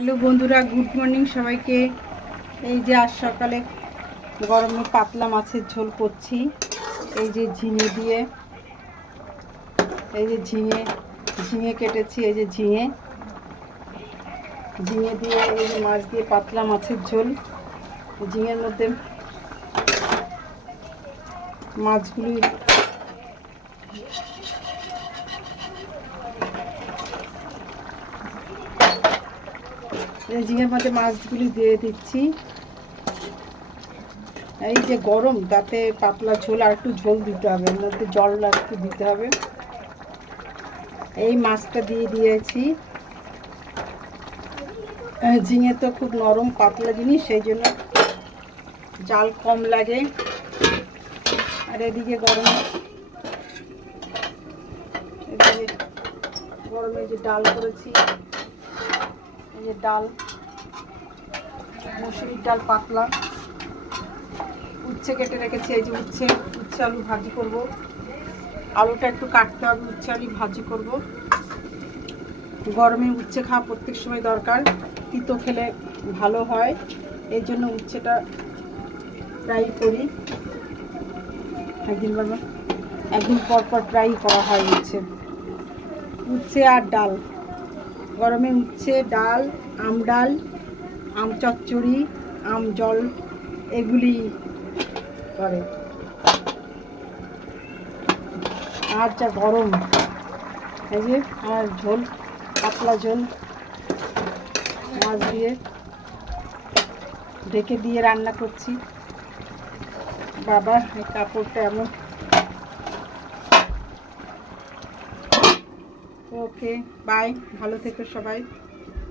Hello বন্ধুরা, good morning সবাইকে। এই যে আজ সকালে গরমে পাতলা মাছের ঝোল করছি। এই যে ঝিঙে দিয়ে, এই যে ঝিঙে কেটেছি, এই যে ঝিঙে দিয়ে এই যে মাছ দিয়ে পাতলা মাছের ঝোল। ঝিঙের মধ্যে মাছগুলি ঝিঙের মধ্যে মাছগুলি দিয়ে দিচ্ছি। এই যে গরম, তাতে পাতলা ঝোল আর একটু ঝোল দিতে হবে, এর মধ্যে জল আর একটু দিতে হবে। এই মাছটা দিয়ে দিয়েছি। ঝিঙে তো খুব নরম পাতলা জিনিস, সেই জন্য জাল কম লাগে। আর এদিকে গরমে যে ডাল করেছি, এই যে ডাল, মসুরির ডাল পাতলা। উচ্ছে কেটে রেখেছি, এই যে উচ্ছে আলু ভাজি করব। আলুটা একটু কাটতে হবে, উচ্ছে আলু ভাজি করব। গরমে উচ্ছে খাওয়া প্রত্যেক সময় দরকার, তিতো খেলে ভালো হয়, এই জন্য উচ্ছেটা প্রায় করি। একদিন পর প্রায় করা হয় উচ্ছে আর ডাল। গরমে উচ্ছে, ডাল, আম ডাল, আম চচ্চড়ি, আম জল, এগুলি করে। আর যা গরম, এই যে আর ঝোল, পাতলা ঝোল মাছ দিয়ে ঢেকে দিয়ে রান্না করছি। বাবা, এই কাপড়টা এমন। ওকে, বাই, ভালো থেকো সবাই।